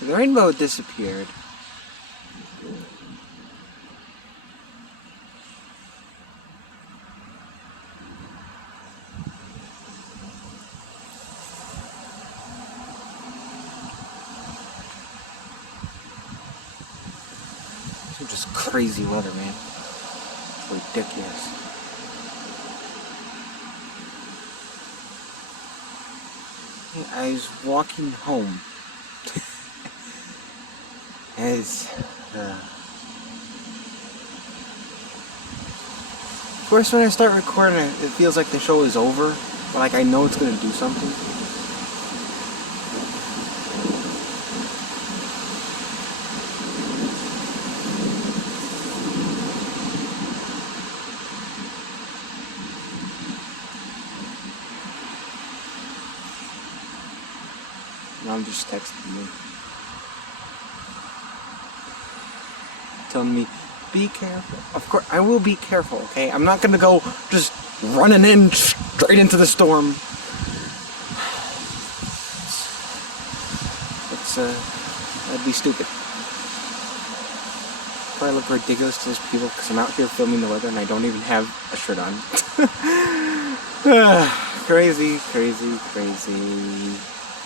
The rainbow disappeared. It's just crazy weather, man. It's ridiculous. I was walking home. Of course, when I start recording, it feels like the show is over, but like I know it's gonna do something. Mom just texted me, telling me, be careful. Of course, I will be careful, okay? I'm not gonna go just running in straight into the storm. That'd be stupid. Probably look ridiculous to those people because I'm out here filming the weather and I don't even have a shirt on. Crazy, crazy, crazy,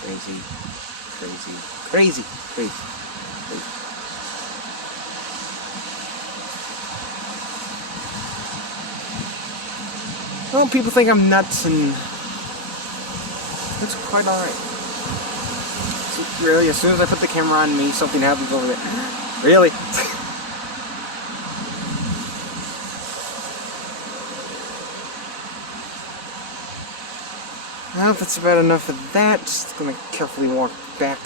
crazy, crazy, crazy, crazy, crazy. Well, people think I'm nuts, and it's quite alright. So really, as soon as I put the camera on me, something happens over there. Really? Well, that's about enough of that. Just gonna carefully walk back.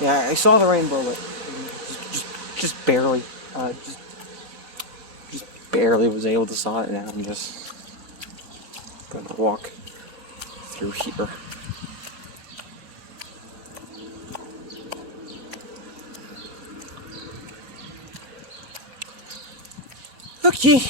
Yeah, I saw the rainbow, but just barely. Just barely was able to saw it. Now I'm just gonna walk through here. Okay.